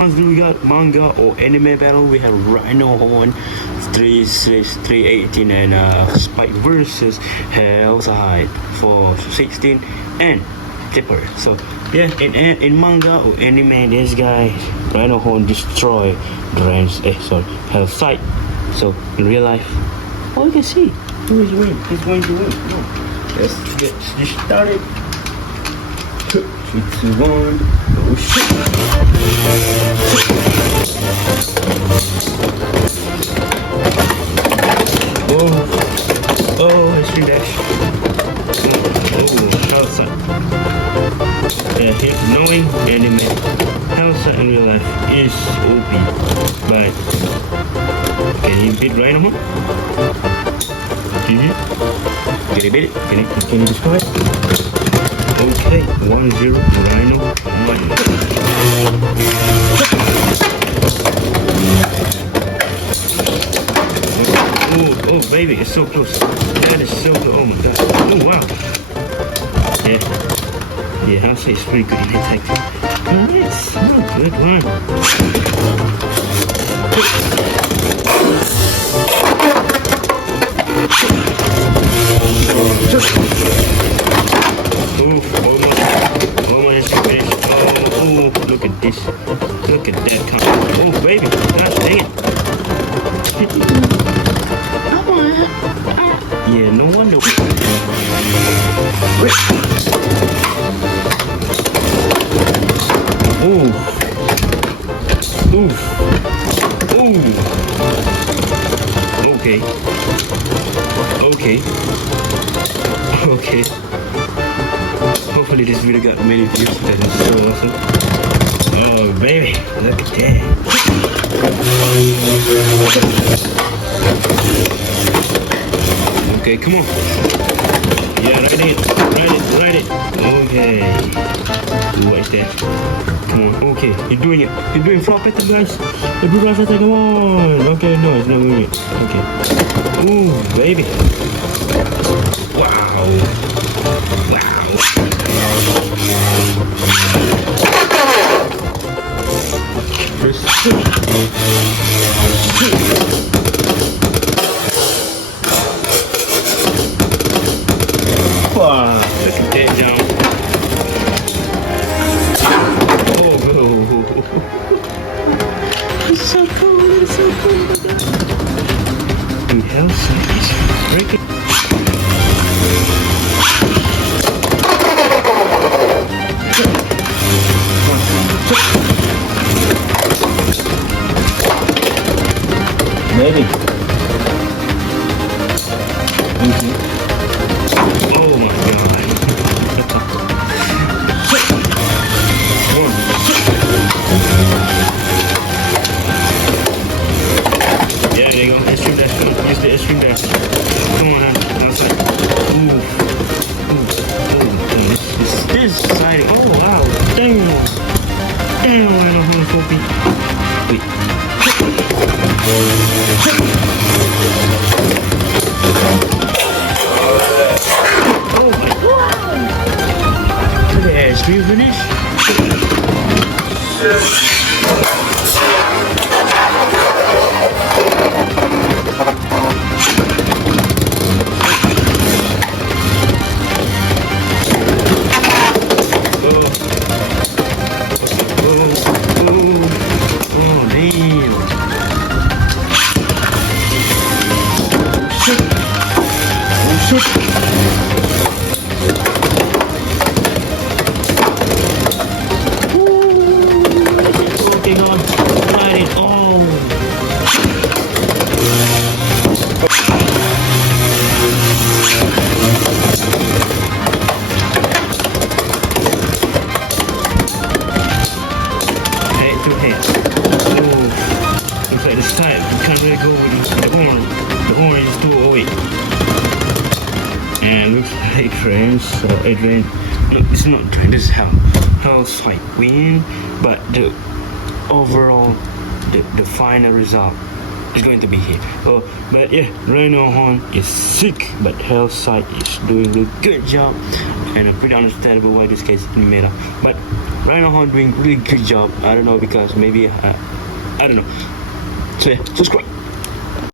We got manga or anime battle. We have Rhinohorn 318 and Spike versus Hellscythe 416 and Tipper. So yeah, in manga or anime, this guy Rhinohorn destroy Hellscythe. So in real life, oh, you can see who is winning. He's going to win. No, let's get this started. 3, 2, 1, oh shit! Oh, history dash. Hellscythe. Yeah, knowing anime, Hellscythe in real life is OP, but can he beat Rhinohorn? Can he beat it? Can he destroy it? Okay, 1-0 Rhino 1. Oh baby, it's so close. That is so close. Oh my god. Oh wow. Yeah, I'll say it's pretty good in attack. Nice. Oh, good one. Almost finished. Oh, look at this. Look at that combo. Oh, baby. Gosh, dang it. Yeah, no wonder. Ooh. Okay. Hopefully this video got many views. That is so awesome. Oh baby, look at that. Okay, come on. Yeah, ride it. Okay. What is that? Come on, okay. You're doing it. You're doing flop better, guys. You're doing better, come on. Okay, no, it's not doing it. Okay. Ooh, baby. Wow. Wow, look at that jump. Oh, it's so cool. Dude, Hellscythe is freaking. Maybe. Oh my god. Yeah, there you go. Extreme dash. Use the extreme dash. Come on, outside. Ooh. This is exciting. Oh wow. Damn, I don't want to copy. Wait. Oh my god! Look at that, screen finish. Looks like this time you can't really go with the horn. The horn is too away. And looks like friends, Adrian. Look, it's not Adrian, this is Hellscythe win, but the overall, the final result is going to be here. Oh, but yeah, Rhinohorn is sick, but Hellscythe is doing a good job, and pretty understandable why this case is in meta. But Rhinohorn doing really good job. I don't know, because maybe I don't know. So yeah, subscribe.